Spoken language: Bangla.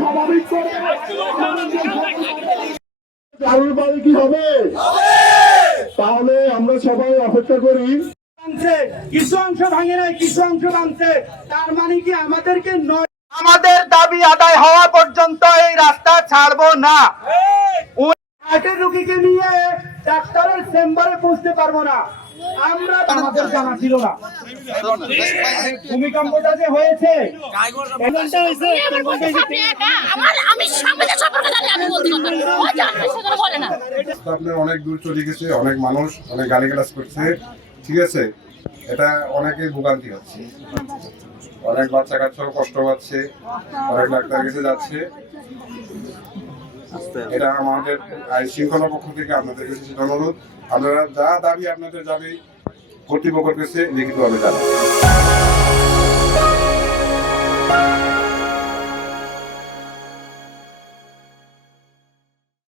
স্বাভাবিক করে কারোর বাড়ি কি হবে? তাহলে আমরা সবাই অপেক্ষা করি। কিছু অংশ ভাঙে নাই, কিছু অংশ ভাঙছে, তার মানে কি আমাদেরকে নয়? আমাদের দাবি আদায় হওয়া পর্যন্ত এই রাস্তা ছাড়বো না। হার্টের রোগীকে নিয়ে ডাক্তারের চেম্বারে পৌঁছতে পারবো না। আমরা আমাদের জানা ছিল না ভূমিকম্পটা যে হয়েছে। আপনার অনেক দূর চলে গেছে, অনেক মানুষ অনেক গালিগালাজ করছে, ঠিক আছে, এটা অনেকের ভোগান্তি হচ্ছে, অনেক বাচ্চা কাচ্চাও কষ্ট পাচ্ছে, অনেক ডাক্তার কাছে যাচ্ছে। এটা আমাদের আইন শৃঙ্খলা পক্ষ থেকে আপনাদের কাছে সেটা অনুরোধ, আপনারা যা দাবি আপনাদের দাবি কর্তৃপক্ষের কাছে লিখিতভাবে জানান।